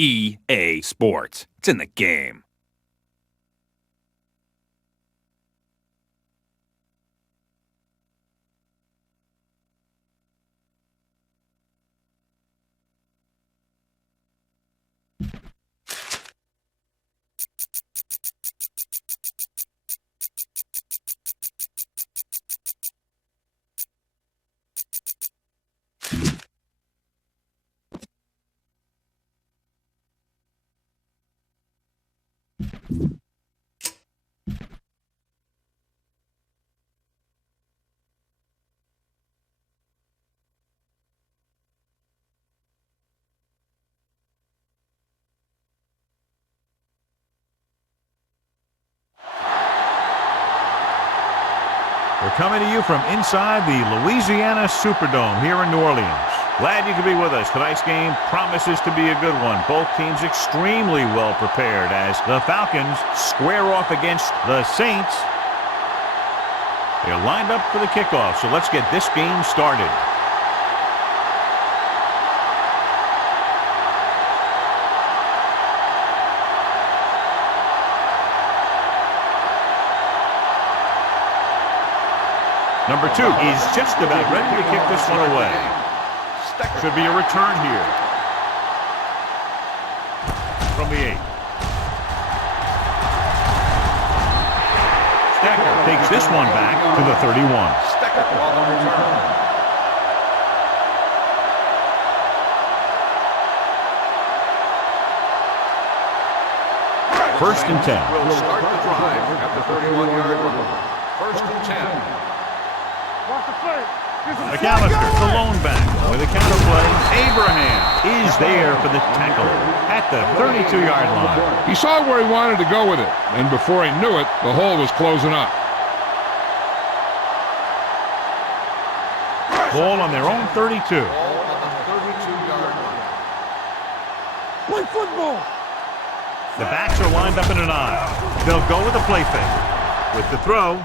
EA Sports. It's in the game. We're coming to you from inside the Louisiana Superdome here in New Orleans. Glad you could be with us. Tonight's game promises to be a good one. Both teams extremely well prepared as the Falcons square off against the Saints. They're lined up for the kickoff, so let's get this game started. Number 2 is just about ready to kick this one away. Should be a return here. From the 8. Stecker takes this one back to the 31. Stecker on the return. First and 10. We'll start the drive at the 31-yard line. First and 10. McAllister, the lone back, with a counterplay. Abraham is there for the tackle at the 32-yard line. He saw where he wanted to go with it, and before he knew it, the hole was closing up. Ball on their own 32. Ball on the 32-yard line. Play football. The backs are lined up in an I. They'll go with a play fake. With the throw,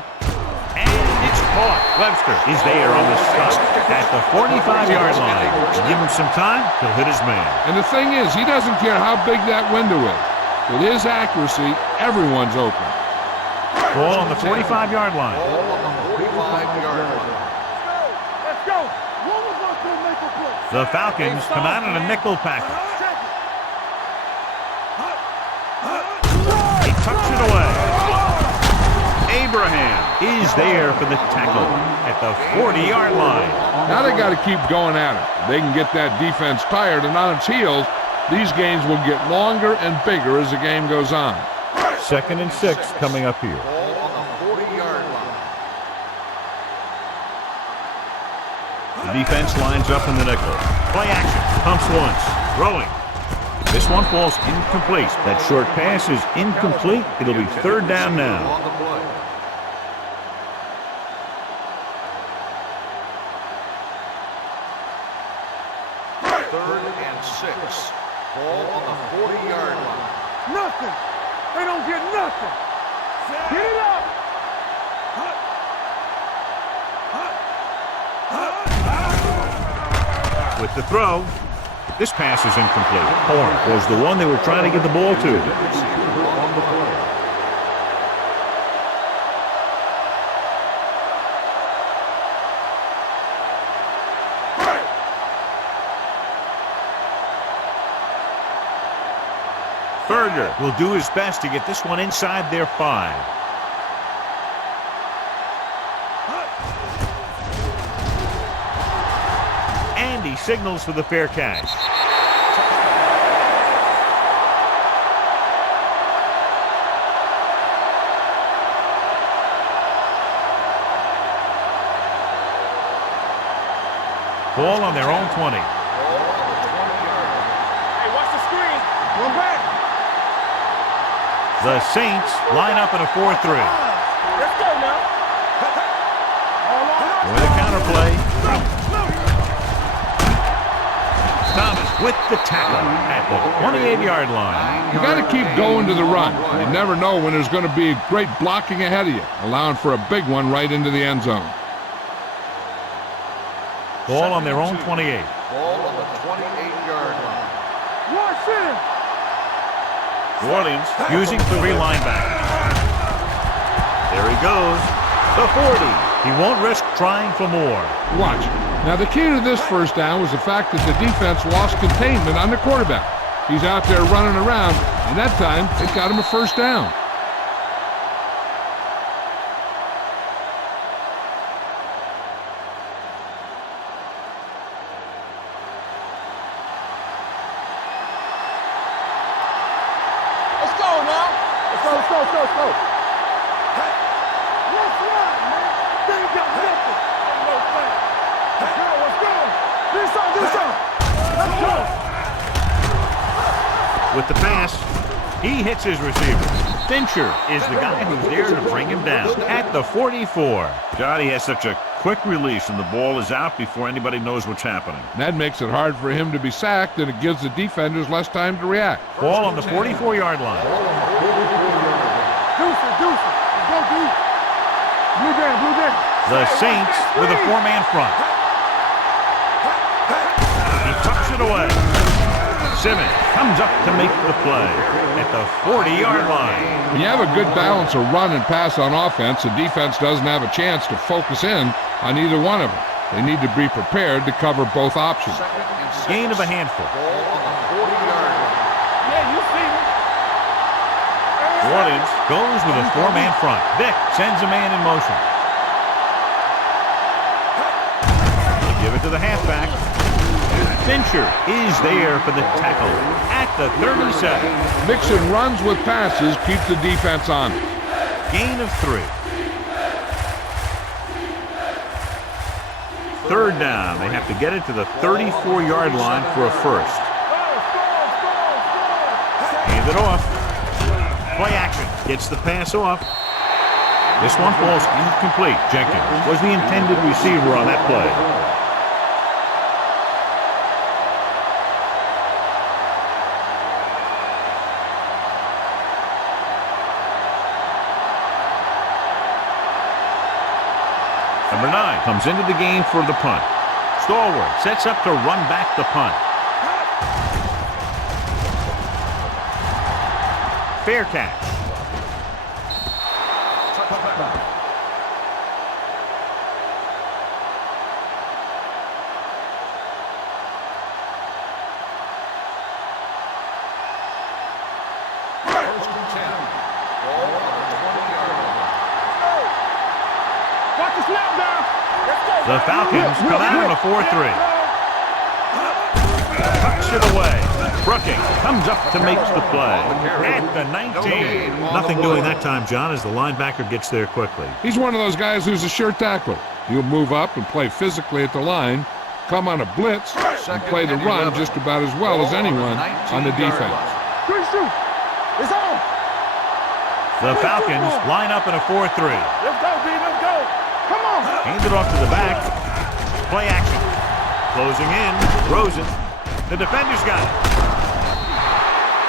and it's caught. Webster is there on the stop at the 45-yard line. Give him some time, he'll hit his man. And the thing is, he doesn't care how big that window is. With his accuracy, everyone's open. Ball on the 45-yard line. Ball on the 45-yard line. Let's go. One of us will make a play. The Falcons come out in a nickel package. He tucks it away. Abraham is there for the tackle at the 40-yard line. Now they got to keep going at it. They can get that defense tired and on its heels. These games will get longer and bigger as the game goes on. Second and 6 coming up here. Ball on the 40-yard line. The defense lines up in the nickel. Play action. Pumps once. Throwing. This one falls incomplete. That short pass is incomplete. It'll be third down now. On the play. Third and 6. Ball on the 40-yard line. Nothing. They don't get nothing. Get it up. With the throw, this pass is incomplete. Horn was the one they were trying to get the ball to. Berger will do his best to get this one inside their 5. And he signals for the fair catch. Ball on their own 20. Ball on the 20-yard line. Hey, watch the screen. Go back. The Saints line up in a 4-3. Let's go now. With a counterplay. Thomas with the tackle at the 28-yard line. You got to keep going to the run. You never know when there's going to be great blocking ahead of you, allowing for a big one right into the end zone. Ball on their own 28. Ball on the 28-yard line. Watch it. New Orleans using 3 linebackers. There he goes. The 40. He won't risk trying for more. Watch. Now, the key to this first down was the fact that the defense lost containment on the quarterback. He's out there running around, and that time, it got him a first down. Let's go now. Let's go. Hey. Let's run, man. They ain't got nothing. Ain't no thing. Let's go. Do something. Let's go. With the pass, he hits his receiver. Fincher is the guy who's there to bring him down at the 44. God, he has such a quick release, and the ball is out before anybody knows what's happening. That makes it hard for him to be sacked, and it gives the defenders less time to react. Ball on the 44-yard line. Deuce. Go deep. Blue down. The Saints with a 4-man front. He tucks it away. Simmons comes up to make the play at the 40-yard line. When you have a good balance of run and pass on offense, the defense doesn't have a chance to focus in on either one of them. They need to be prepared to cover both options. Gain of a handful. Ball on the 40-yard line. Yeah, you see me. New Orleans goes with a 4-man front. Vick sends a man in motion. They give it to the halfback. Fincher is there for the tackle at the 37. Mixing runs with passes keeps the defense honest. Gain of 3. Third down. They have to get it to the 34-yard line for a first. Hand it off. Play action. Gets the pass off. This one falls incomplete. Jenkins was the intended receiver on that play. Number 9 comes into the game for the punt. Stallworth sets up to run back the punt. Fair catch. First and 10. Ball on the 20-yard line. Watch the snap down. Let's go. The Falcons come out on a 4-3. Tucks it away. Brooking comes up to make the play at the 19. Nothing doing that time, John, as the linebacker gets there quickly. He's one of those guys who's a sure tackler. He'll move up and play physically at the line, come on a blitz, and play the run just about as well as anyone on the defense. Good shoot. It's on. The Falcons line up in a 4-3. Let's go, B. Let's go. Come on. Hand it off to the back. Play action. Closing in. Throws it. The defender's got it.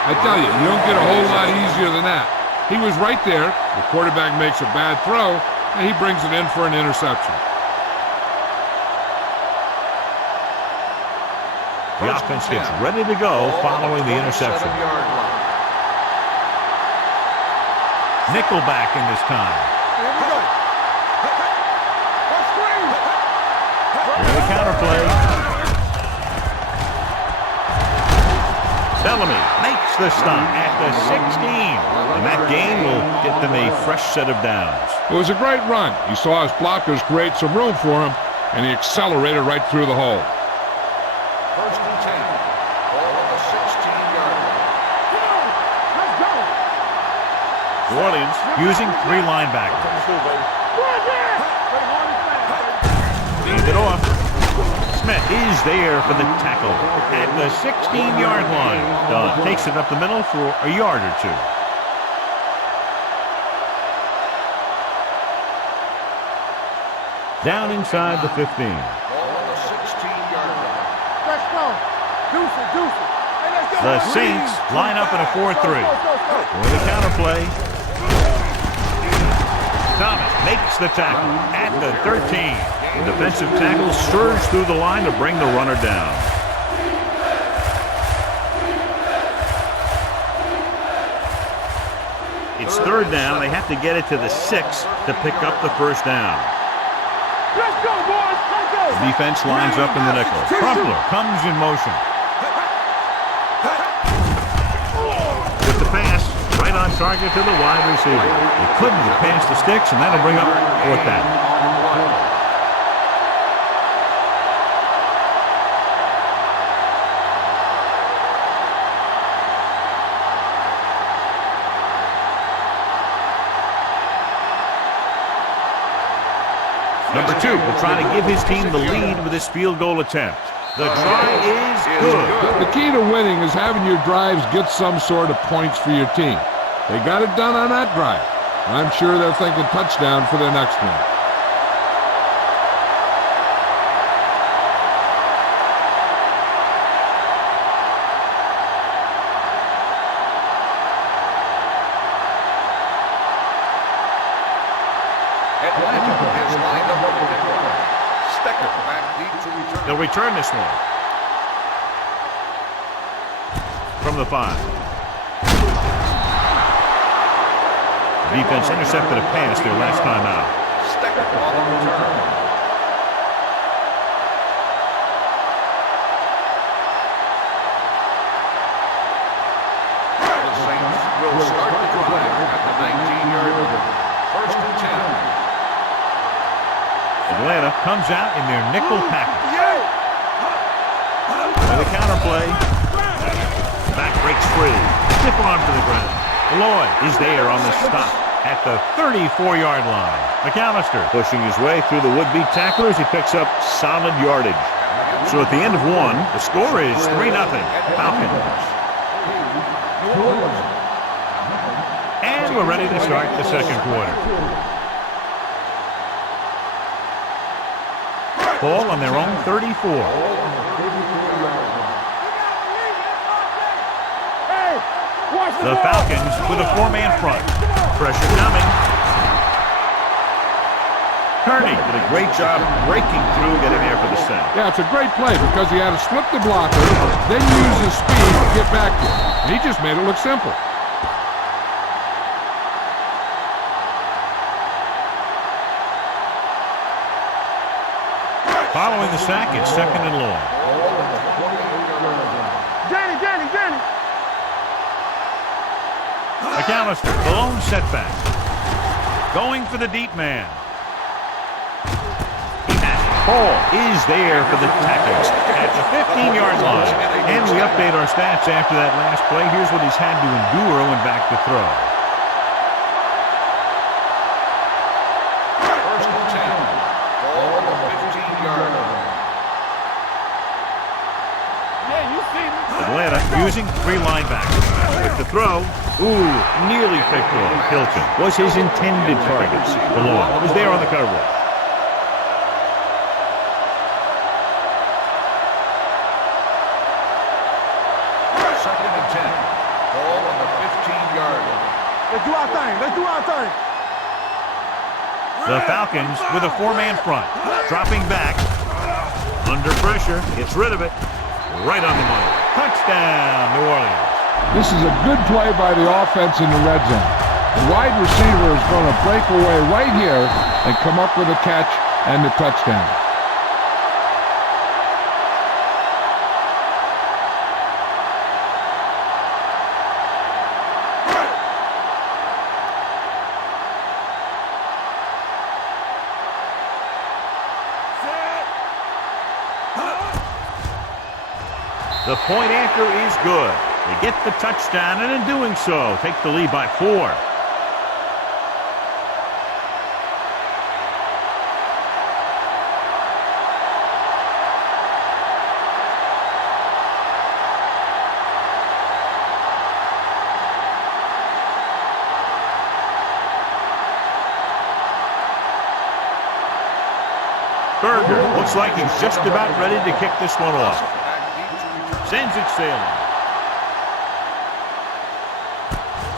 I tell you, you don't get a whole lot easier than that. He was right there. The quarterback makes a bad throw, and he brings it in for an interception. The offense gets ready to go following the interception. Nickelback in this time. Here we go. Let's screen. Here the counterplay. Bellamy makes the stop at the 16. And that gain will get them a fresh set of downs. It was a great run. He saw his blockers create some room for him, and he accelerated right through the hole. First and 10. Ball on the 16-yard line. Come on. Let's go. New Orleans using 3 linebackers. Run there. Hand it off. Smith is there for the tackle at the 16-yard line. Dunn takes it up the middle for a yard or 2. Down inside the 15. Ball on the 16-yard line. Let's go. Deuce it. Hey, let's go. The Saints line up in a 4-3. For the counterplay. Thomas makes the tackle at the 13. The defensive tackle surged through the line to bring the runner down. It's third down. They have to get it to the 6 to pick up the first down. Let's go, boys. Let's go. The defense lines up in the nickel. Crumpler comes in motion. With the pass, right on target to the wide receiver. He couldn't get past the sticks, and that'll bring up fourth down. Number 2 will try to give his team the lead with his field goal attempt. The try is good. The key to winning is having your drives get some sort of points for your team. They got it done on that drive. I'm sure they're thinking touchdown for their next one. They'll return this one. From the 5. The defense intercepted a pass their last time out. Stecker on the return. The Saints will start the drive at the 19-yard line. First and 10. Atlanta comes out in their nickel package. With a counterplay. Back breaks free. Tip arm to the ground. Lloyd is there on the stop at the 34-yard line. McAllister pushing his way through the would-be tacklers. He picks up solid yardage. So at the end of one, the score is 3-0 Falcons. And we're ready to start the second quarter. Ball on their own 34. The Falcons with a 4-man front. Pressure coming. Kearney did a great job breaking through, getting there for the sack. Yeah, it's a great play because he had to slip the blocker, then use his speed to get back to it. And he just made it look simple. Following the sack, it's second and long. Johnny. McAllister, the lone setback. Going for the deep man. Ball is there for the tackles at the 15-yard line. And we update our stats after that last play. Here's what he's had to endure when back to throw. First and 10. Ball on the 15-yard line. Yeah, you see me. Atlanta using 3 linebackers. With the throw, nearly picked off. Hilton was his intended target. Malone was there on the coverage. Second and 10. Ball on the 15-yard line. Let's do our thing. The Falcons with a 4-man front. Dropping back. Under pressure. Gets rid of it. Right on the money. Touchdown, New Orleans. This is a good play by the offense in the red zone. The wide receiver is going to break away right here and come up with a catch and the touchdown. The point after is good. They get the touchdown, and in doing so, take the lead by 4. Berger looks like he's just about ready to kick this one off. Sends it sailing.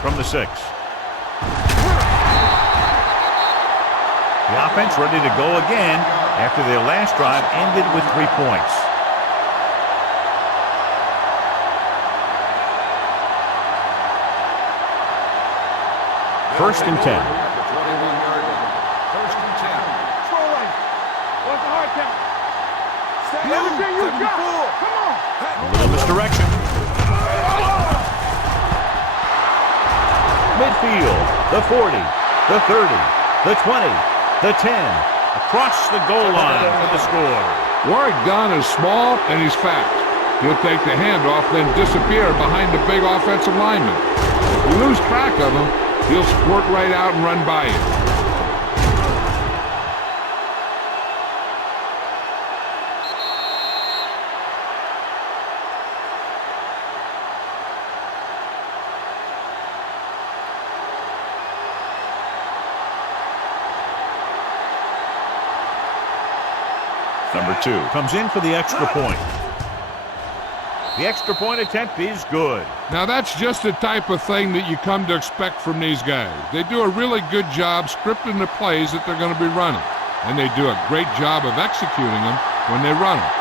From the 6. The offense ready to go again after their last drive ended with 3 points. First and 10. At the 21-yard line. First and 10. Slow right. What's the hard count? Everything you got. Come on. A little misdirection. Midfield, the 40, the 30, the 20, the 10. Across the goal line for the score. Warwick Dunn is small and he's fast. He'll take the handoff, then disappear behind the big offensive lineman. If you lose track of him, he'll squirt right out and run by you. Number 2 comes in for the extra point. The extra point attempt is good. Now that's just the type of thing that you come to expect from these guys. They do a really good job scripting the plays that they're going to be running. And they do a great job of executing them when they run them.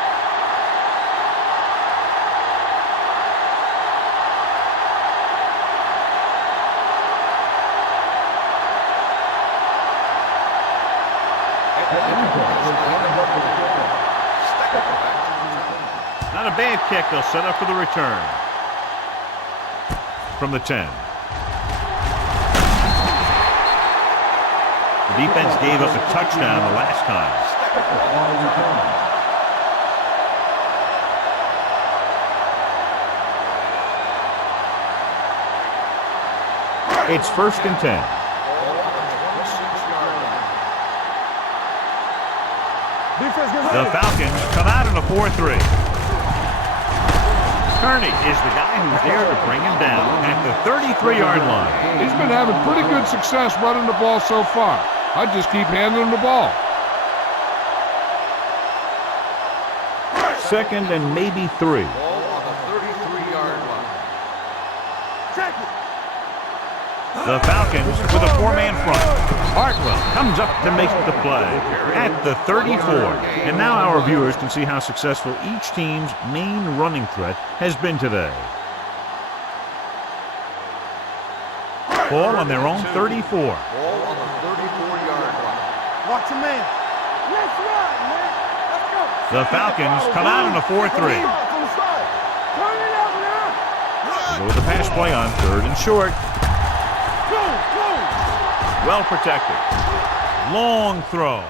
Not a bad kick. They'll set up for the return. From the 10. The defense gave up a touchdown the last time. It's first and 10. The Falcons come out in a 4-3. Kearney is the guy who's there to bring him down at the 33-yard line. He's been having pretty good success running the ball so far. I just keep handing him the ball. Second and maybe 3. Ball on the 33-yard line. Check it. The Falcons with a 4-man front. Hartwell comes up to make the play at the 34. And now our viewers can see how successful each team's main running threat has been today. Ball on their own 34. Ball on the 34-yard line. Watch your man. Let's run, man. Let's go. The Falcons come out in a 4-3. Turn it out now. Go with the pass play on 3rd and short. Go. Well protected. Long throw.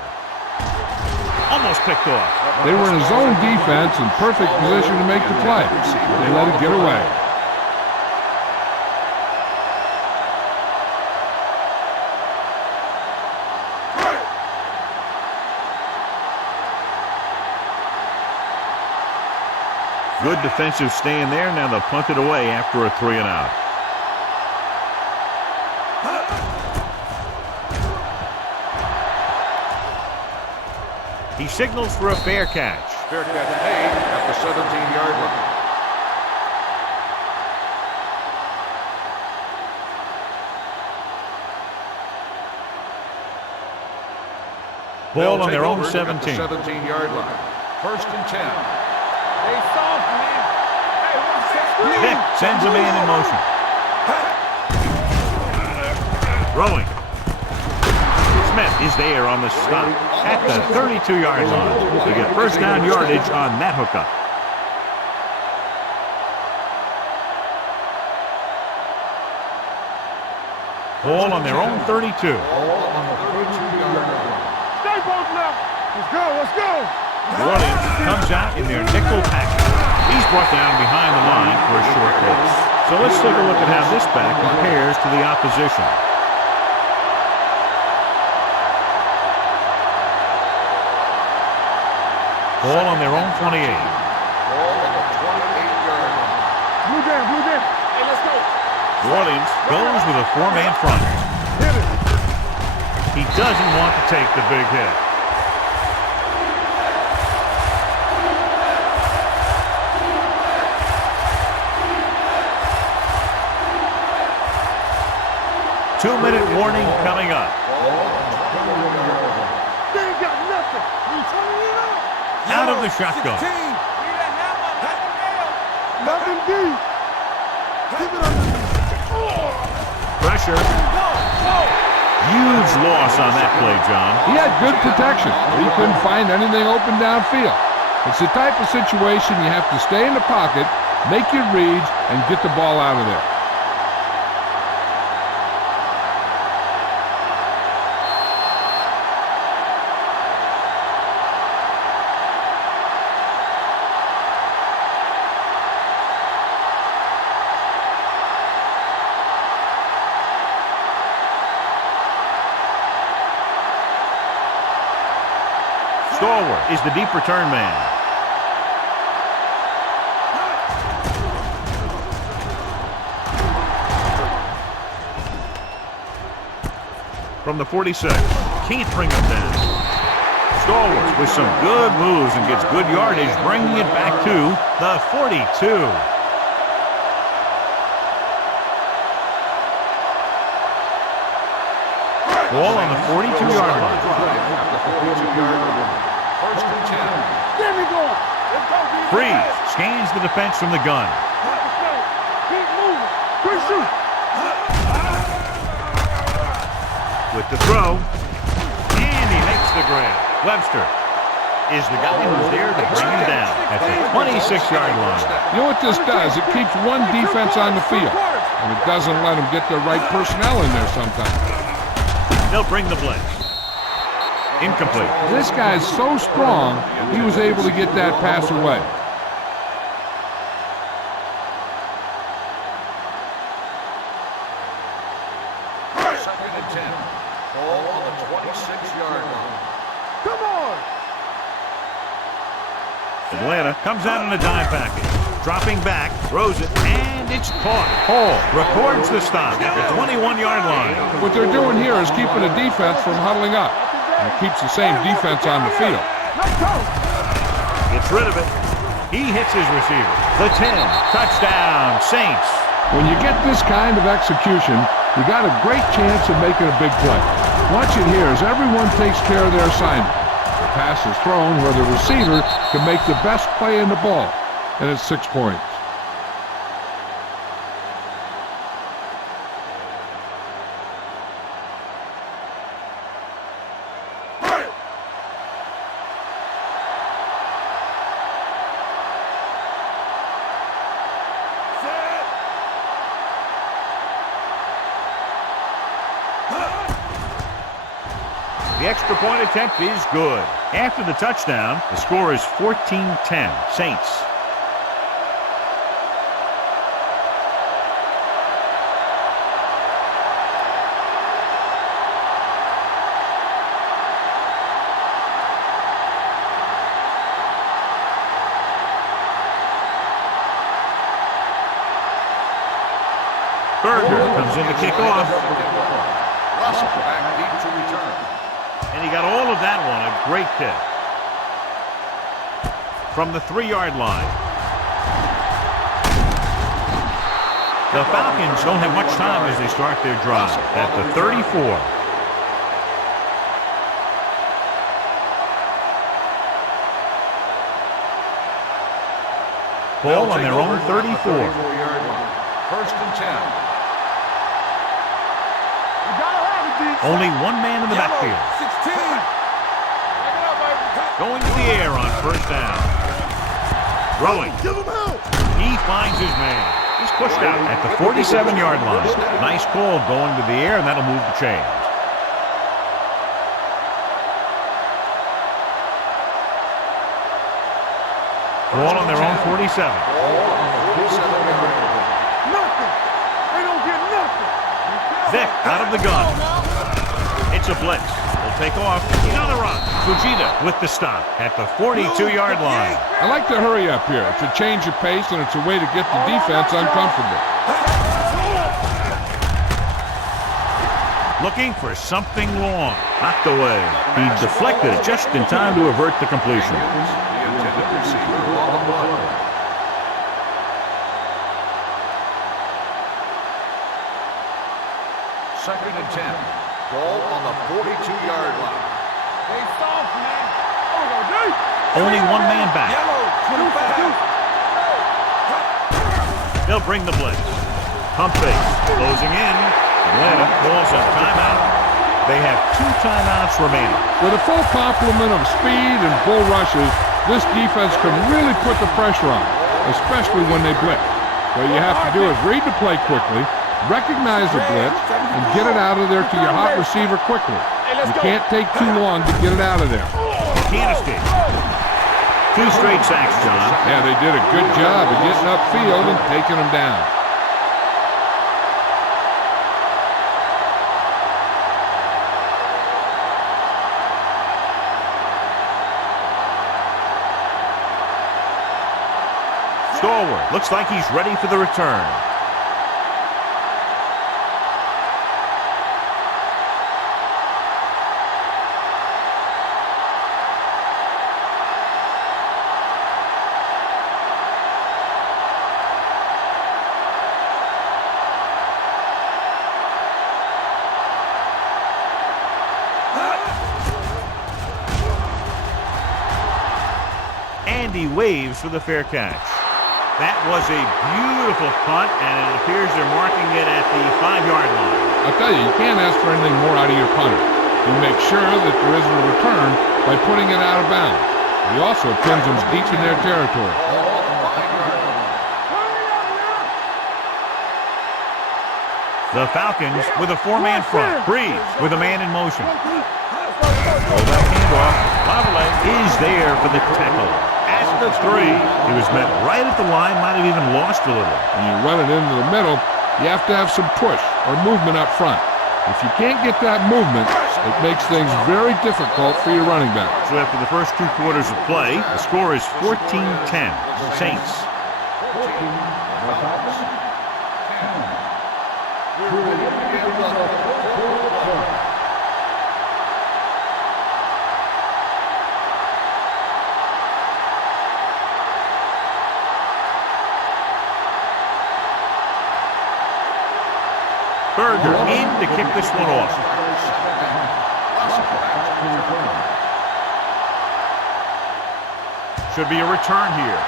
Almost picked off. They were in a zone defense in perfect position to make the play. They let it get away. Good defensive stand there. Now they'll punt it away after a 3-and-out. He signals for a fair catch. Fair catch made at the 17-yard line. Ball on their own Over 17. at the 17-yard line. First and 10. They soft, man. Hey, watch that. Vic sends a man in motion. Throwing. Smith is there on the stop at the 32-yard line to get first down yardage on that hookup. Ball on their own 32. Ball on the 32-yard line. Stay both now. Let's go. New Orleans comes out in their nickel package. He's brought down behind the line for a short pass. So let's take a look at how this back compares to the opposition. Ball on their own 28. Ball on the 28-yard line. Blue down. Hey, let's go. New Orleans goes with a 4-man front. Hit it. He doesn't want to take the big hit. Two-minute warning coming up. They ain't got nothing. You turning it up. Out of the shotgun. Nothing deep. Keep it on. Pressure. Huge loss on that play, John. He had good protection, but he couldn't find anything open downfield. It's the type of situation you have to stay in the pocket, make your reads, and get the ball out of there. Stalwart is the deep return man. From the 46, can't bring him down. Stalwart with some good moves and gets good yardage, bringing it back to the 42. Ball on the 42-yard line. First and 10. There we go. Let's go, defense. Freeze scans the defense from the gun. Let's go. Keep moving. Quick shoot. With the throw, and he makes the grab. Webster is the guy who's there to bring him down at the 26-yard line. You know what this does? It keeps one defense on the field, and it doesn't let them get the right personnel in there sometimes. They'll bring the blitz. Incomplete. This guy's so strong, he was able to get that pass away. Second and 10. Ball on the 26-yard line. Come on. Atlanta comes out in a dime package. Dropping back, throws it, and it's caught. Hall records the stop at the 21-yard line. What they're doing here is keeping the defense from huddling up. And it keeps the same defense on the field. Let's go. Gets rid of it. He hits his receiver. The 10. Touchdown, Saints. When you get this kind of execution, you got a great chance of making a big play. Watch it here as everyone takes care of their assignment. The pass is thrown where the receiver can make the best play in the ball. And it's 6 points. The extra point attempt is good. After the touchdown, the score is 14-10, Saints. Berger comes in to kick off. Russell back deep to return. And he got all of that one, a great kick. From the 3-yard line. The Falcons don't have much time as they start their drive at the 34. Ball on their own 34. 34-yard line. First and 10. You gotta have it, D. Only one man in the backfield. 16. Take it up, baby. Going to the air on first down. Throwing. Give him help. He finds his man. He's pushed out at the 47-yard line. Nice call going to the air, and that'll move the chains. Ball on their own 47. Ball on the 47-yard line. Nothing. They don't get nothing. Vick out of the gun. It's a blitz. They'll take off. Another run. Fujita with the stop at the 42-yard line. I like to hurry up here. It's a change of pace, and it's a way to get the defense uncomfortable. Looking for something long. Knocked away. He deflected it just in time to avert the completion. The intended receiver on the run. Second and 10. Ball on the 42-yard line. They soft, man. Oh, no, dude. Only one man back. Yellow, 25. They'll bring the blitz. Pump fake. Closing in. Atlanta calls a timeout. They have 2 timeouts remaining. With a full complement of speed and bull rushes, this defense can really put the pressure on, especially when they blitz. What you have to do is read the play quickly, recognize the blitz, and get it out of there to your hot receiver quickly. You can't take too long to get it out of there. Can't escape. 2 straight sacks, John. Yeah, they did a good job of getting upfield and taking them down. Stallworth looks like he's ready for the return. And he waves for the fair catch. That was a beautiful punt, and it appears they're marking it at the 5-yard line. I'll tell you, you can't ask for anything more out of your punter. You make sure that there isn't a return by putting it out of bounds. He also pins them deep in their territory. The Falcons with a 4-man front. Breeze with a man in motion. Roll that handoff. Lavallee is there for the tackle. At the 3. He was met right at the line, might have even lost a little. When you run it into the middle, you have to have some push or movement up front. If you can't get that movement, it makes things very difficult for your running back. So after the first 2 quarters of play, the score is 14-10. Saints. Berger in to kick this one off. Should be a return here.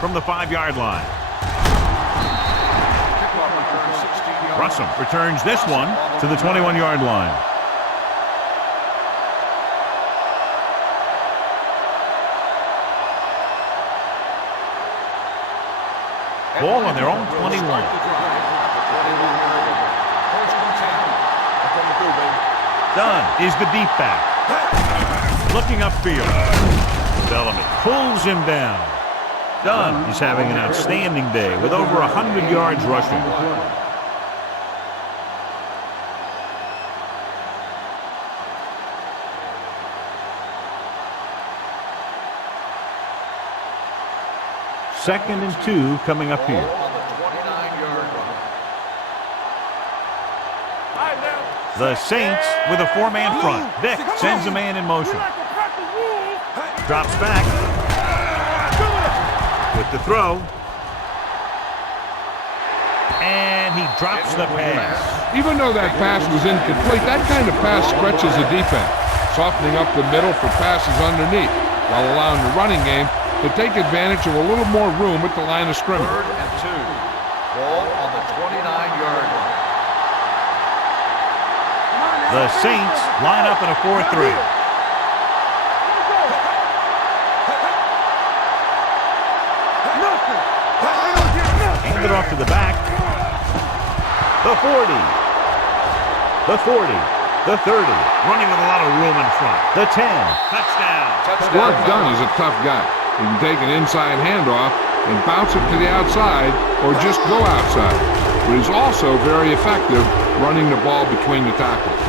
From the 5-yard line. Russell returns this one to the 21-yard line. Ball on their own 21. Dunn is the deep back. Looking upfield. Bellamy pulls him down. Dunn is having an outstanding day with over 100 yards rushing. Second and 2 coming up here. The Saints with a 4-man front. Vick sends a man in motion. Drops back. With the throw. And he drops the pass. Even though that pass was incomplete, that kind of pass stretches the defense, softening up the middle for passes underneath, while allowing the running game to take advantage of a little more room at the line of scrimmage. 3rd and 2. Ball on the 29-yard line. The Saints line up in a 4-3. Hand it off to the back. The 40. The 40. The 30. Running with a lot of room in front. The 10. Touchdown. Mark Dunn is a tough guy. He can take an inside handoff and bounce it to the outside or just go outside. But he's also very effective running the ball between the tackles.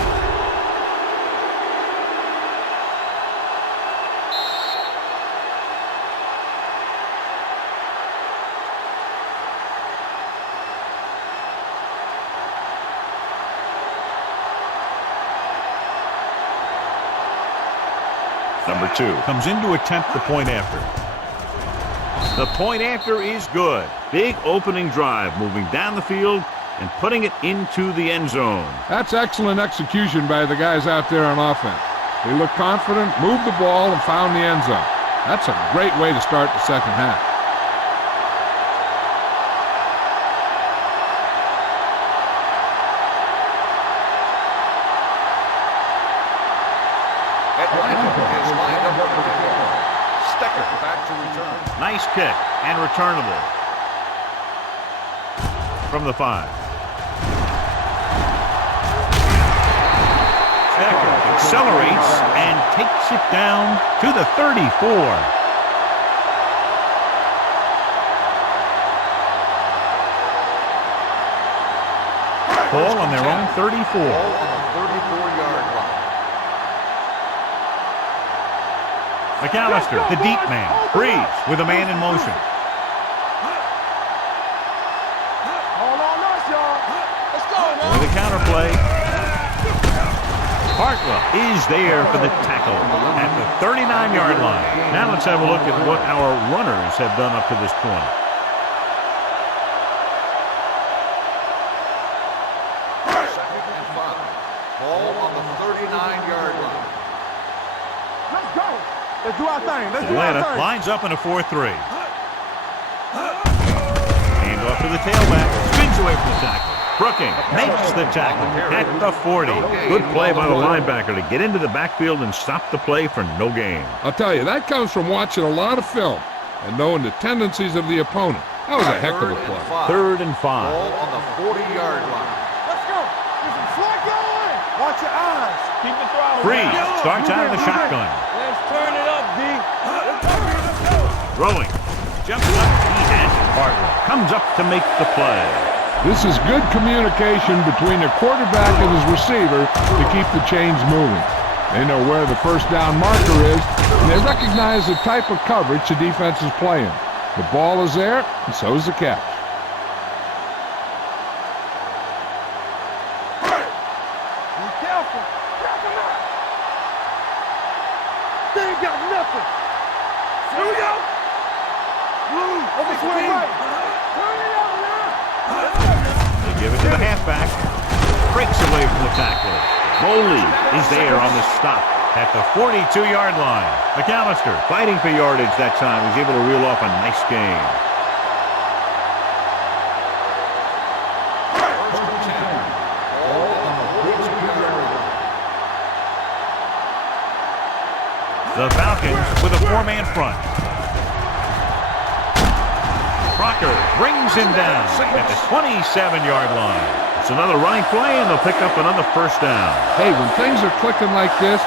Number 2 comes in to attempt the point after. The point after is good. Big opening drive, moving down the field and putting it into the end zone. That's excellent execution by the guys out there on offense. They look confident, moved the ball, and found the end zone. That's a great way to start the second half. Atlanta is lined up for the kickoff. Stecker back to return. Nice kick and returnable. From the 5. Stecker accelerates and takes it down to the 34. Ball on their own 34. Ball on the 34-yard line. McAllister, the deep man, Breeze with a man in motion. Hold on us, y'all. Let's go now. With a counterplay. Hartwell is there for the tackle at the 39-yard line. Now let's have a look at what our runners have done up to this point. Second and 5. Ball on the 39-yard line. Let's go. Let's do our thing. Let's do Atlanta our thing. lines up in a 4-3. Hand off to the tailback. Spins away from the tackle. Brooking makes the tackle at the 40. Good play by the linebacker to get into the backfield and stop the play for no gain. I'll tell you, that comes from watching a lot of film and knowing the tendencies of the opponent. That was a heck of a play. 3rd and 5. Ball on the 40-yard line. Let's go. Get some slack going. Watch your eyes. Keep it throwing. Breeze starts out of the shotgun. Let's turn it up, D. Let's go. Throwing. Jumps up. He has it. Hartwell comes up to make the play. This is good communication between the quarterback and his receiver to keep the chains moving. They know where the first down marker is, and they recognize the type of coverage the defense is playing. The ball is there, and so is the catch. Be careful. Careful now. They ain't got nothing. Here we go. Blue. Over swing right. Turn it up now. They give it to the halfback. Breaks away from the tackler. Moley is there on the stop at the 42-yard line. McAllister fighting for yardage that time. He's able to reel off a nice gain. First and 10. Ball on the 42-yard line. The Falcons with a 4-man front. Crocker brings him down at the 27-yard line. It's another running play, and they'll pick up another first down. Hey, when things are clicking like this,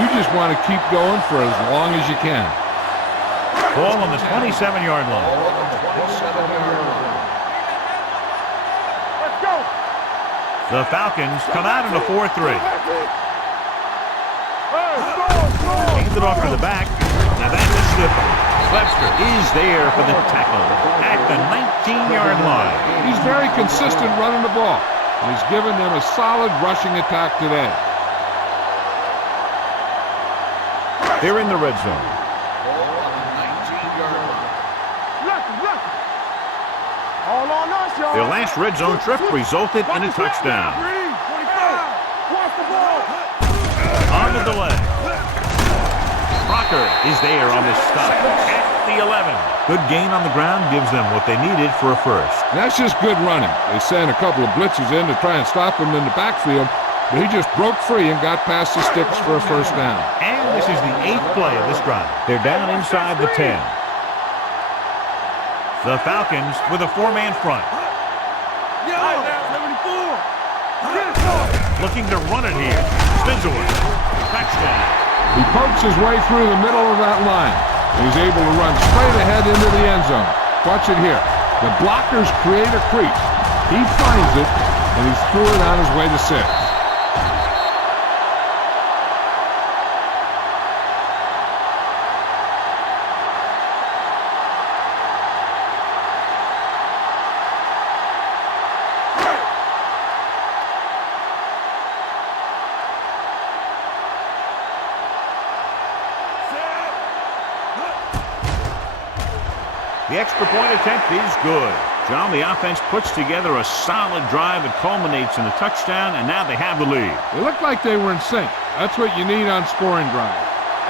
you just want to keep going for as long as you can. Ball on the 27-yard Ball line. on the 27-yard line. Let's go. The Falcons come out in a 4-3. Hands it off to the back. Now that's a slipper. Webster is there for the tackle at the 19-yard line. He's very consistent running the ball, and he's given them a solid rushing attack today. They're in the red zone. Ball on the 19-yard line. Lucky. All on us, y'all. Their last red zone trip resulted in a touchdown. 25. Watch the ball. On the delay. Crocker is there on the stop at the 11. Good gain on the ground gives them what they needed for a first. And that's just good running. They sent a couple of blitzes in to try and stop him in the backfield, but he just broke free and got past the sticks for a first down. And this is the 8th play of this drive. They're down inside the 10. The Falcons with a 4-man front. Looking to run it here. Spins away. Touchdown. He pokes his way through the middle of that line. He's able to run straight ahead into the end zone. Watch it here. The blockers create a crease. He finds it, and he's through it on his way to 6. The extra point attempt is good. John, the offense puts together a solid drive that culminates in a touchdown, and now they have the lead. They look like they were in sync. That's what you need on scoring drives.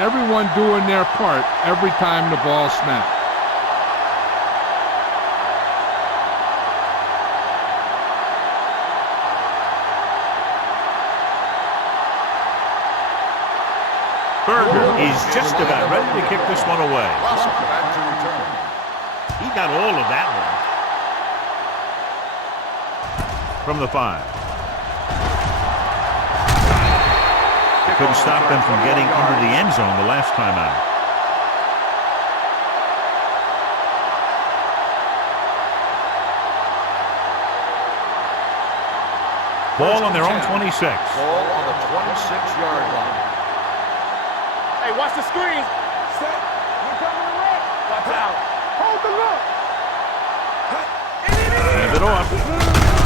Everyone doing their part every time the ball snaps. Berger is just about ready to kick this one away. Russell back to return. He got all of that one. From the 5. Couldn't stop them from getting into the end zone the last time out. Ball on their own 26. Ball on the 26-yard line. Hey, watch the screen. Set. You're coming to red. Watch out. Hold the look. Hands it off.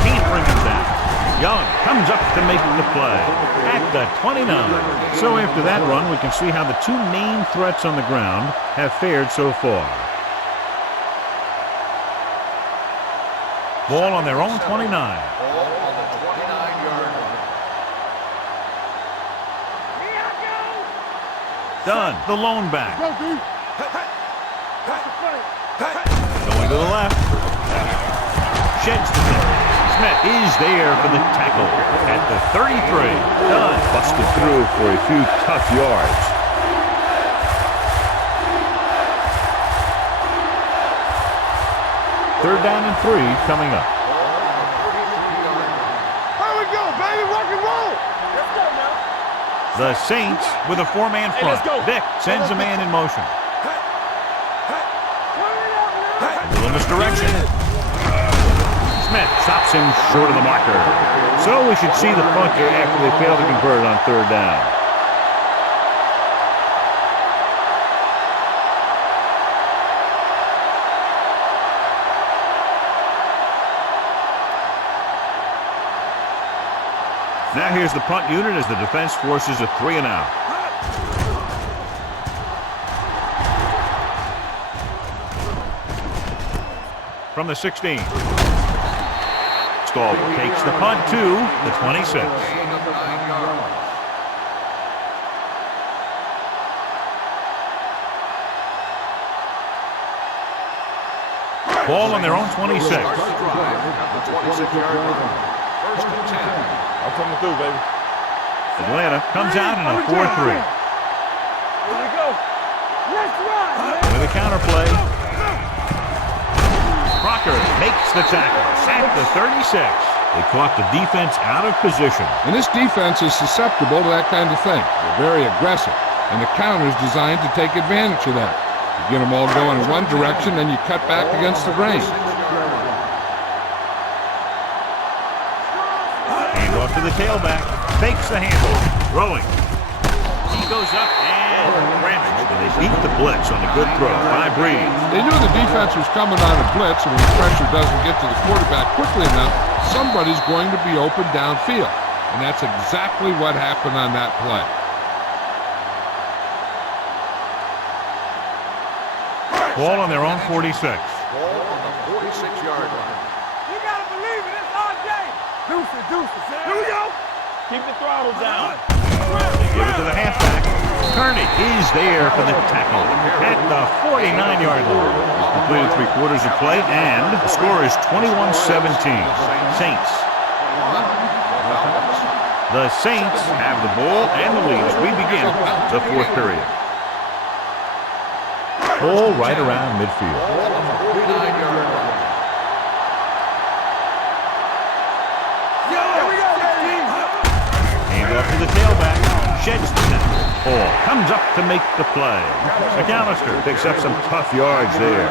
Can't bring him down. Young comes up to make the play at the 29. So after that run, we can see how the two main threats on the ground have fared so far. Ball on their own 29. Ball on the 29-yard line. Done. The lone back. Go, dude. Going to the left. Sheds the middle. Smith is there for the tackle at the 33. Done. Busted through for a few tough yards. Third down and 3 coming up. Here we go, baby. Rock and roll. Let's go now. The Saints with a 4-man front. let's go. Vick sends a man in motion. A little misdirection. Smith stops him short of the marker. So we should see the punt here after they fail to convert on third down. Now here's the punt unit as the defense forces a 3 and out. From the 16. Stalwart takes the punt to the 26. Gain of 9 yards. Ball on their own 26. Start the drive at the 26-yard line. First and 10. I'm coming through, baby. Atlanta comes out in a 4-3. Here we go. Let's run, man. With a counter play. Crocker makes the tackle at the 36. They caught the defense out of position. And this defense is susceptible to that kind of thing. They're very aggressive, and the counter is designed to take advantage of that. You get them all going in one direction, then you cut back against the grain. Hand off to the tailback. Fakes the handle. Throwing. He goes up and grabs it. And they beat the blitz on a good throw by Breeze. They knew the defense was coming on a blitz, and when the pressure doesn't get to the quarterback quickly enough, somebody's going to be open downfield. And that's exactly what happened on that play. Ball on their own 46. Ball on the 46-yard line. You gotta believe it. It's our game. Deuces. Here we go. Keep the throttle down. Give it to the halfback. Kearney is there for the tackle at the 49-yard line. Completed 3/4 of play, and the score is 21-17. Saints. The Saints have the ball and the lead as we begin the fourth period. Ball right around midfield. Ball on the 49-yard line. Here we go, baby. Hand off to the tailback. Sheds the net. Ball comes up to make the play. McAllister picks up some tough yards there.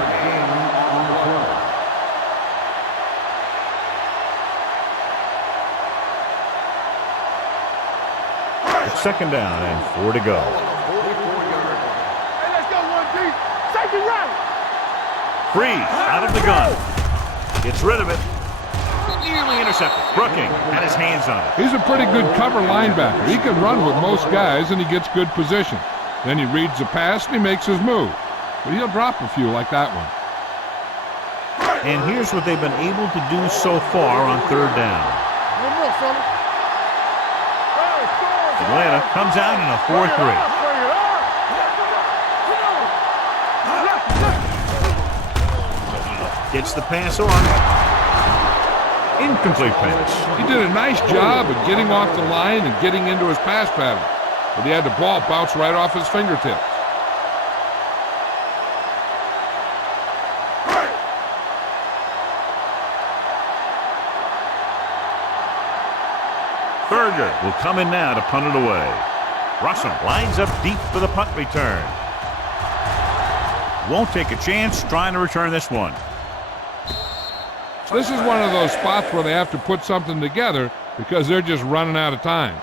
It's second down and 4 to go. Hey, let's go, 1-3. Take it right. Freeze out of the gun. Gets rid of it. Nearly intercepted. Brooking had his hands on it. He's a pretty good cover linebacker. He can run with most guys, and he gets good position. Then he reads the pass, and he makes his move. But he'll drop a few like that one. And here's what they've been able to do so far on third down. One more, fella. Atlanta comes out in a 4-3. Gets the pass on. Incomplete pass. He did a nice job of getting off the line and getting into his pass pattern. but he had the ball bounce right off his fingertips. Berger will come in now to punt it away. Russell lines up deep for the punt return. Won't take a chance trying to return this one. This is one of those spots where they have to put something together because they're just running out of time.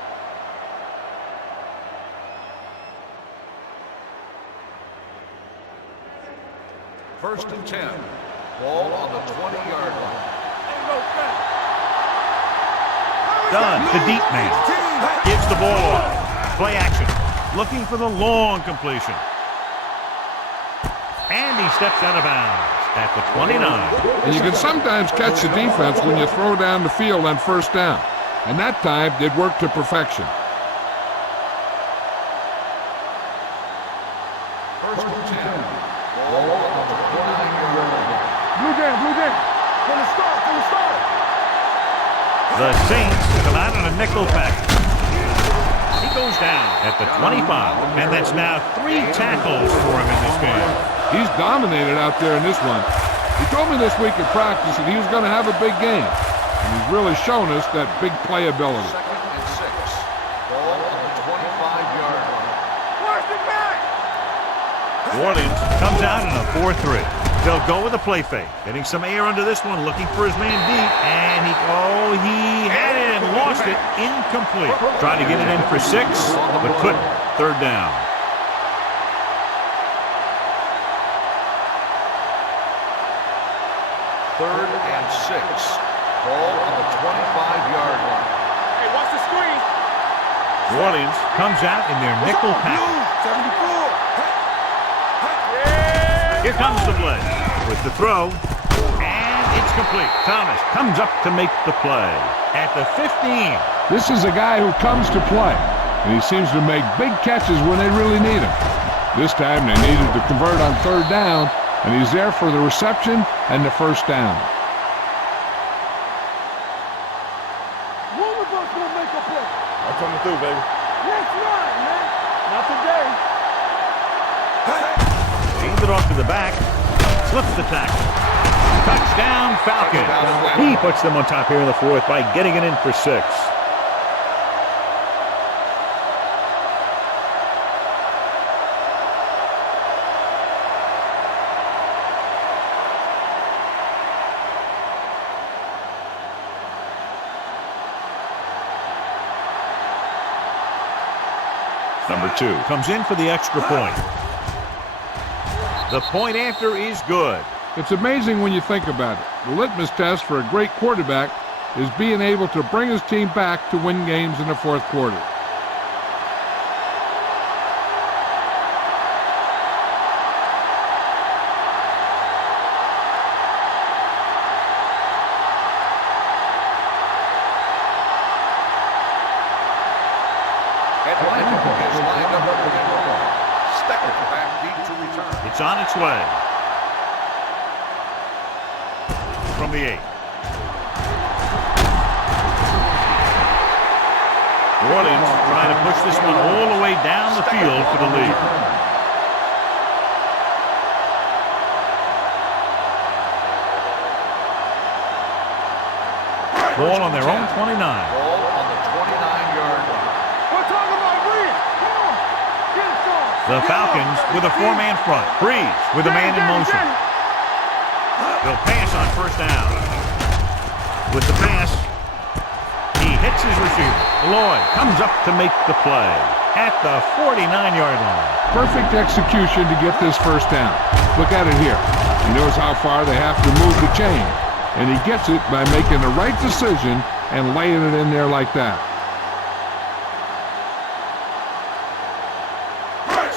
First and 10. Ball on the 20-yard line. Done. The deep man gives the ball off. Play action. Looking for the long completion. And he steps out of bounds at the 29. And you can sometimes catch the defense when you throw down the field on first down. And that time did work to perfection. First and 10. Ball on the 29-yard line. Blue game. From the start. The Saints come out in a nickel package. He goes down at the 25, and that's now 3 tackles for him in this game. He's dominated out there in this one. He told me this week at practice that he was going to have a big game. And he's really shown us that big playability. Second and 6. Ball on the 25-yard line. Where's the back? New Orleans comes out in a 4-3. They'll go with a play fake. Getting some air under this one, looking for his man deep. And he had it and lost it. Incomplete. Tried to get it in for 6, but couldn't. Third down. Third and 6. Ball on the 25-yard line. Hey, watch the screen. New Orleans comes out in their nickel package. 74. Here comes the blitz with the throw, and it's complete. Thomas comes up to make the play at the 15. This is a guy who comes to play, and he seems to make big catches when they really need him. This time they needed to convert on third down, and he's there for the reception and the first down. One of us gonna make a play. I'm coming through, baby. Let's ride, man. Not today. Hands it off to the back. Slips the tackle. Touchdown, Falcons. He puts them on top here in the 4th by getting it in for 6. Number 2 comes in for the extra point. The point after is good. It's amazing when you think about it. The litmus test for a great quarterback is being able to bring his team back to win games in the 4th quarter. Atlanta is lined up at the middle. Stecker back deep to return. It's on its way. From the 8. New Orleans trying to push this one all the way down the field for the lead. Ball on their own 29. Ball on the 29-yard line. We're talking about Breeze. Come on. Get it going. The Falcons with a 4-man front. Breeze with a man in motion. They'll pass on first down. With the pass, he hits his receiver. Lloyd comes up to make the play at the 49-yard line. Perfect execution to get this first down. Look at it here. He knows how far they have to move the chain, and he gets it by making the right decision and laying it in there like that.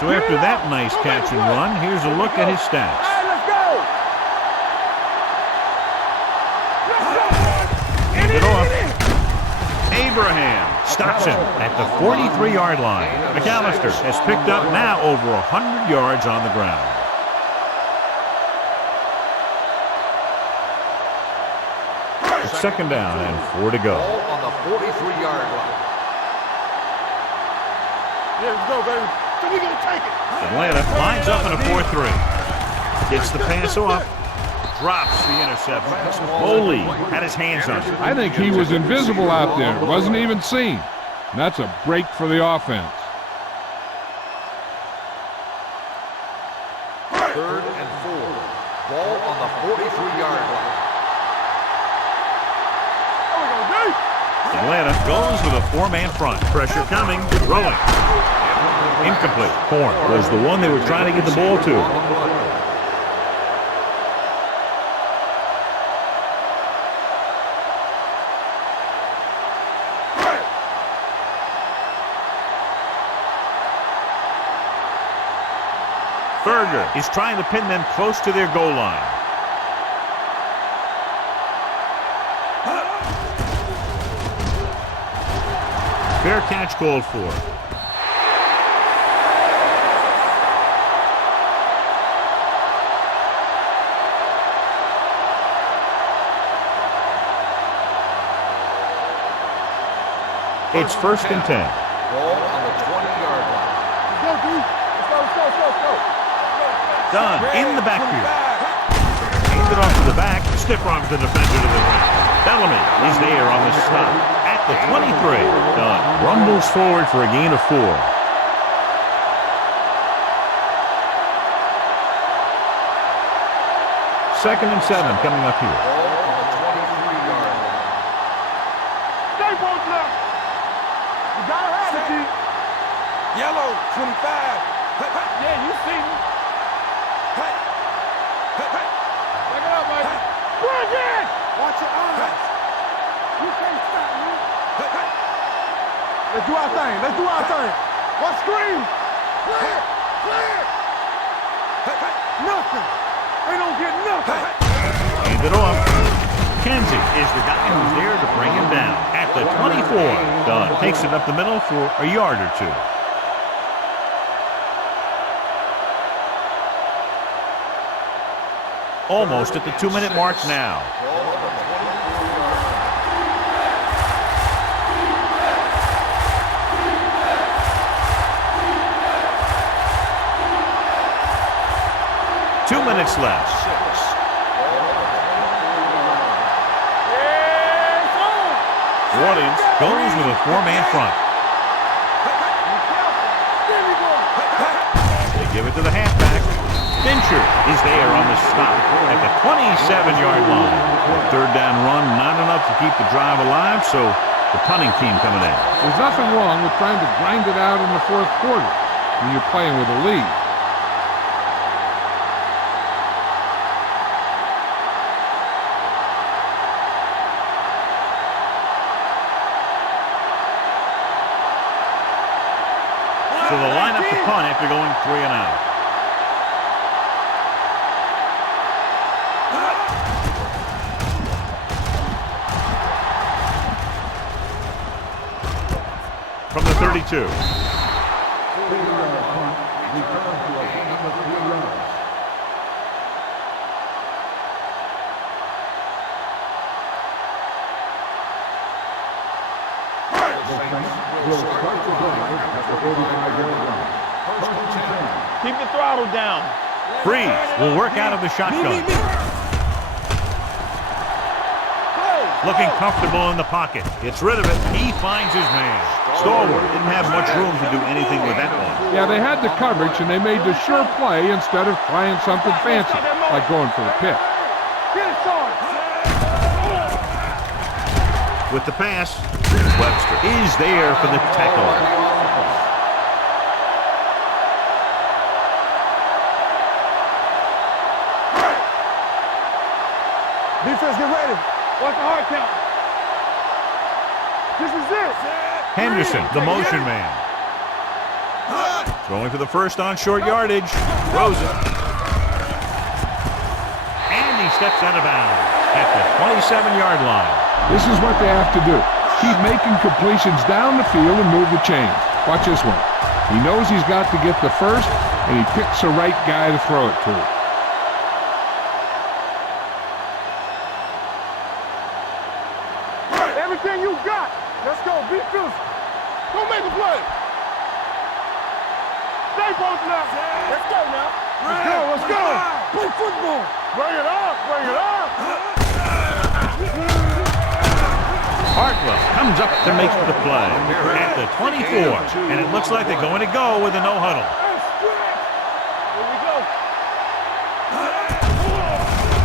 So after that nice catch and run, here's a look at his stats. All right, let's go. Hands it off. Abraham stops him at the 43-yard line. McAllister has picked up now over 100 yards on the ground. It's second down and 4 to go. Ball on the 43-yard line. Yeah, let's go, baby. So we gonna take it. Atlanta lines up in a 4-3. Gets the pass off. Drops the interception. Foley had his hands on it. I think he was invisible out there. Wasn't even seen. And that's a break for the offense. 3rd and 4. Ball on the 43-yard line. Atlanta goes with a 4-man front. Pressure coming. Throwing. Incomplete. Horn was the one they were trying to get the ball to. Berger is trying to pin them close to their goal line. Fair catch called for. It's 1st and 10. Ball on the 20-yard line. Let's go, D. Let's go. Done in the backfield. Hands it off to the back. Stiff arms the defender to the ground. Bellamy is there on the stop at the 23. Done. Rumbles forward for a gain of 4. Second and 7 coming up here. Ball on the 23-yard line. Stay both left. You gotta have it, G. Yellow, 25. Yeah, you see me. Back it up, baby. Bring it! Watch your eyes. You can't stop me. Let's do our thing. Watch screen. Clear. Nothing. They don't get nothing. Hand it off. Kenzie is the guy who's there to bring him down at the 24. Done. Takes it up the middle for a yard or 2. Almost at the 2-minute mark now. Ball on the 24-yard line. 2 minutes left. 6. Ball on the 24-yard line. Watkins goes with a 4-man front. They give it to the halfback. Fincher is there on the stop at the 27-yard line. 3rd down run, not enough to keep the drive alive, so the punting team coming in. There's nothing wrong with trying to grind it out in the 4th quarter when you're playing with a lead. So they'll line up the punt after going 3 and out. From the 32. Keep the throttle down. Freeze will work out of the shotgun. Looking comfortable in the pocket. Gets rid of it. He finds his man. Stalwart didn't have much room to do anything with that one. Yeah, they had the coverage, and they made the sure play instead of trying something fancy, like going for the pick. Get it, son. With the pass, Webster is there for the tackle. Defense, get ready. Watch the hard count. This is it. Henderson, the motion man. Going for the first on short yardage. Throws it. And he steps out of bounds at the 27-yard line. This is what they have to do. Keep making completions down the field and move the chains. Watch this one. He knows he's got to get the first, and he picks the right guy to throw it to. Everything you got. Let's go. Be physical. Go make a play. post now. Let's go now. Let's go, let's go. Play football. Bring it up, bring it up. Hartwell comes up to make the play at the 24, and it looks like they're going to go with a no-huddle. Here we go.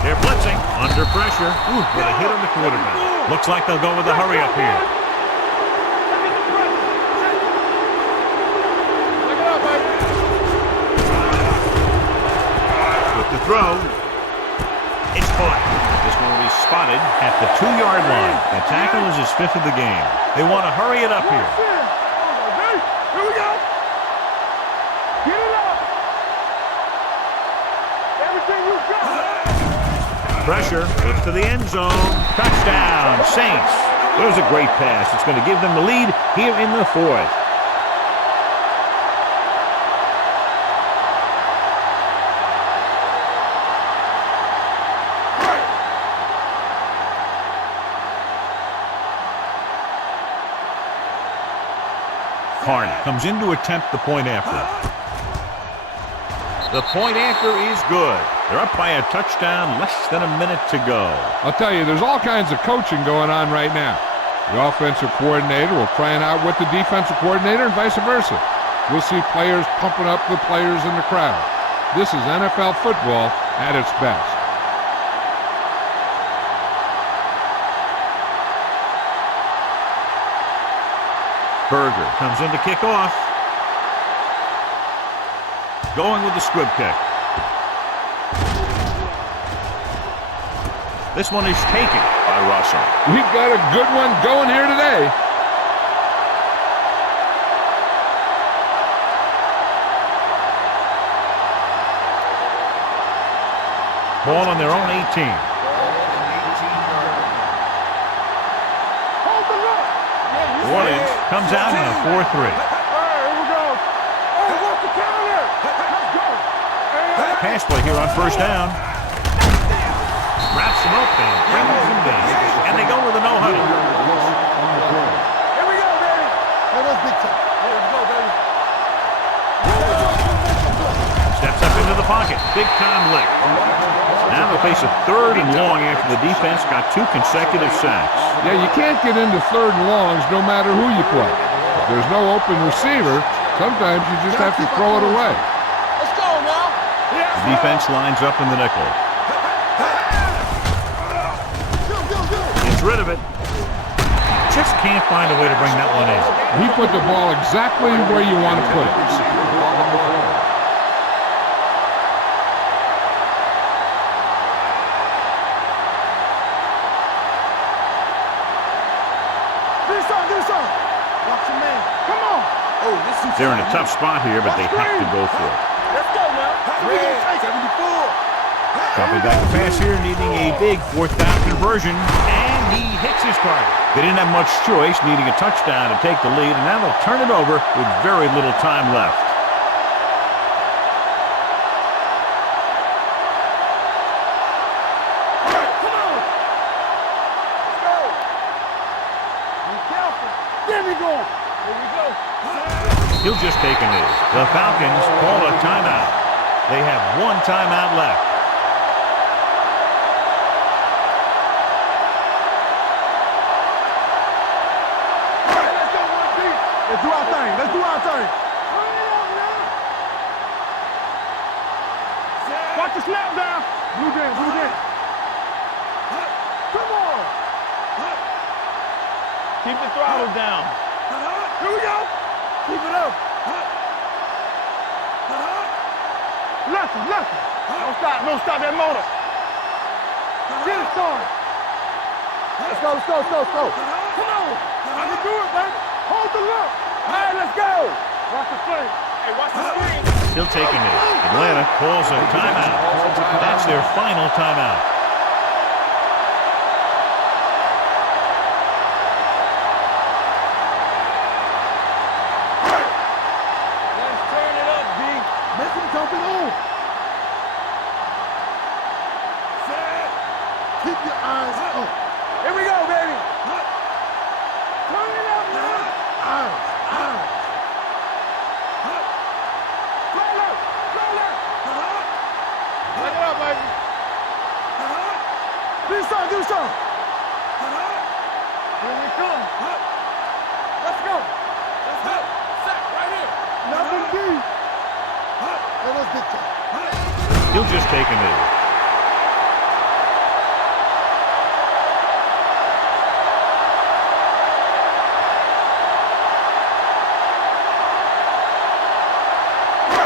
They're blitzing under pressure with a hit on the quarterback. Looks like they'll go with a hurry-up here. With the throw, it's caught. This one will be spotted at the 2-yard line. The tackle is his 5th of the game. They want to hurry it up here. Here we go. Get it up. Everything you got. Pressure, gets to the end zone. Touchdown, Saints. There's a great pass. It's going to give them the lead here in the 4th. Carney comes in to attempt the point after. The point after is good. They're up by a touchdown, less than a minute to go. I'll tell you, there's all kinds of coaching going on right now. The offensive coordinator will try and outwit the defensive coordinator and vice versa. We'll see players pumping up the players in the crowd. This is NFL football at its best. Berger comes in to kick off. Going with the squib kick. This one is taken by Russell. We've got a good one going here today. Ball on their own 18. Warriors comes out in a 4-3. All right, here we go. Oh, what's the counter? Let's go. Pass play here on first down. Wraps him up and brings him down. And they go with a no-huddle. Here we go, baby. Hey, that's big time. Here we go, baby. Steps up into the pocket. Big-time lick. Now they'll face a 3rd and long after the defense got 2 consecutive sacks. Yeah, you can't get into 3rd and longs no matter who you play. If there's no open receiver, sometimes you just have to throw it away. Let's go now. The defense lines up in the nickel. Gets rid of it. Just can't find a way to bring that one in. He put the ball exactly where you want to put it. They're in a tough spot here, but they have to go for it. Let's go now. 74. Dropping back the pass here, needing a big 4th down conversion, and he hits his target. They didn't have much choice, needing a touchdown to take the lead, and now they'll turn it over with very little time left. He'll just take a knee. The Falcons call a timeout. They have 1 timeout left. Let's do our thing. Let's do our thing. Watch the snap down. Blue game, blue game. Come on. Keep the throttle down. Here we go. Keep it up. Listen, listen. Don't stop that motor. Get it started. Let's go, let's go, let's go, let's go. Come on. I can do it, baby. Hold the look. All right, let's go. Watch the swing. Hey, watch the swing. Still taking it. Atlanta calls a timeout. That's their final timeout. Keep your eyes up. Here we go, baby. Turn it up, man. Eyes. go. Here we come. Let's go. Let's go. Sack right here. Nothing deep. Hey, let's get that. He'll just take a knee.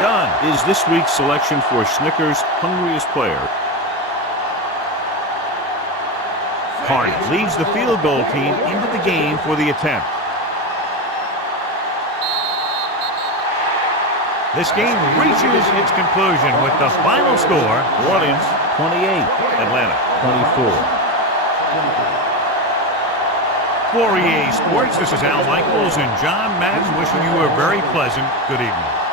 Dunn is this week's selection for Snickers' hungriest player. Hart leads the field goal team into the game for the attempt. This game reaches its conclusion with the final score, New Orleans 28, Atlanta 24. For EA Sports, this is Al Michaels and John Madden wishing you a very pleasant good evening.